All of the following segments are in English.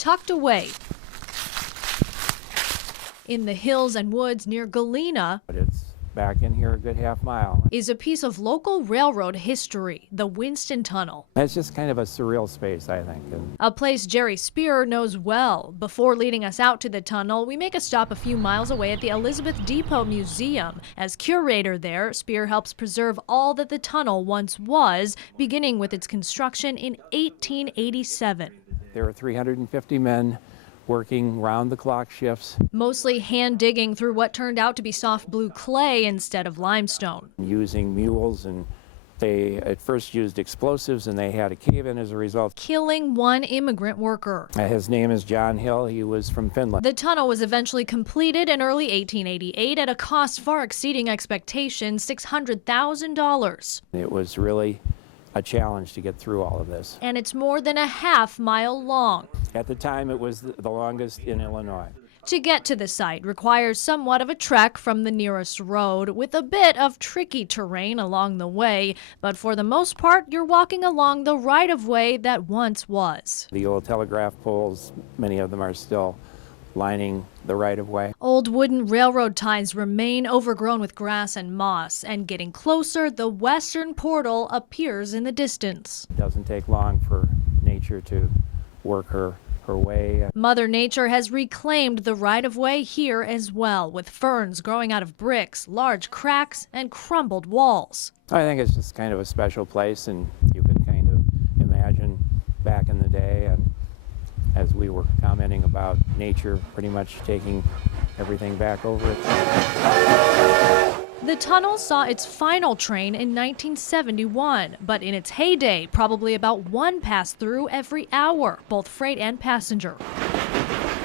tucked away in the hills and woods near Galena. But it's back in here a good half mile. Is a piece of local railroad history, the Winston Tunnel. It's just kind of a surreal space, I think. A place Jerry Spear knows well. Before leading us out to the tunnel, we make a stop a few miles away at the Elizabeth Depot Museum. As curator there, Spear helps preserve all that the tunnel once was, beginning with its construction in 1887. There were 350 men working round-the-clock shifts. Mostly hand-digging through what turned out to be soft blue clay instead of limestone. Using mules, and they at first used explosives, and they had a cave-in as a result. Killing one immigrant worker. His name is John Hill. He was from Finland. The tunnel was eventually completed in early 1888 at a cost far exceeding expectations, $600,000. It was really a challenge to get through all of this. And it's more than a half-mile long. At the time, it was the longest in Illinois. To get to the site requires somewhat of a trek from the nearest road, with a bit of tricky terrain along the way, but for the most part, you're walking along the right-of-way that once was. The old telegraph poles, many of them are still lining the right-of-way. Old wooden railroad ties remain overgrown with grass and moss, and getting closer, the western portal appears in the distance. It doesn't take long for nature to work her way. Mother Nature has reclaimed the right-of-way here as well, with ferns growing out of bricks, large cracks, and crumbled walls. I think it's just kind of a special place, and you can kind of imagine back in the day, and as we were commenting about nature pretty much taking everything back over it. The tunnel saw its final train in 1971, but in its heyday, probably about one passed through every hour, both freight and passenger.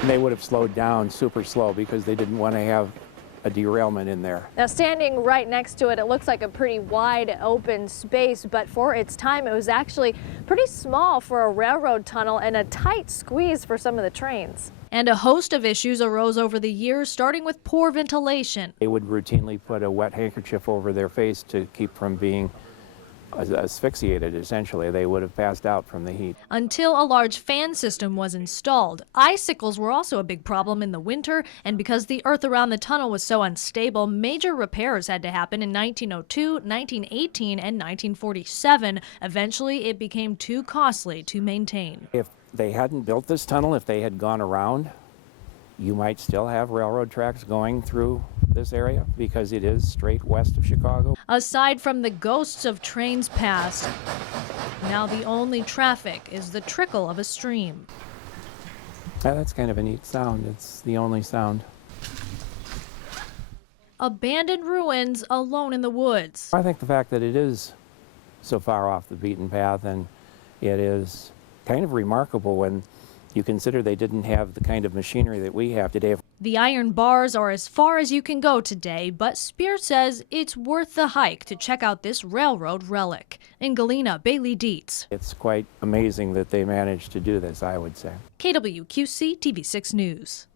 They would have slowed down super slow because they didn't want to have a derailment in there. Now, standing right next to it, it looks like a pretty wide open space, but for its time, it was actually pretty small for a railroad tunnel and a tight squeeze for some of the trains. And a host of issues arose over the years, starting with poor ventilation. They would routinely put a wet handkerchief over their face to keep from being asphyxiated, essentially. They would have passed out from the heat. Until a large fan system was installed. Icicles were also a big problem in the winter, and because the earth around the tunnel was so unstable, major repairs had to happen in 1902, 1918, and 1947. Eventually, it became too costly to maintain. If they hadn't built this tunnel, if they had gone around, you might still have railroad tracks going through this area because it is straight west of Chicago. Aside from the ghosts of trains past, now the only traffic is the trickle of a stream. That's kind of a neat sound. It's the only sound. Abandoned ruins alone in the woods. I think the fact that it is so far off the beaten path, and it is kind of remarkable when you consider they didn't have the kind of machinery that we have today. The iron bars are as far as you can go today, but Spear says it's worth the hike to check out this railroad relic. In Galena, Bailey Dietz. It's quite amazing that they managed to do this, I would say. KWQC TV6 News.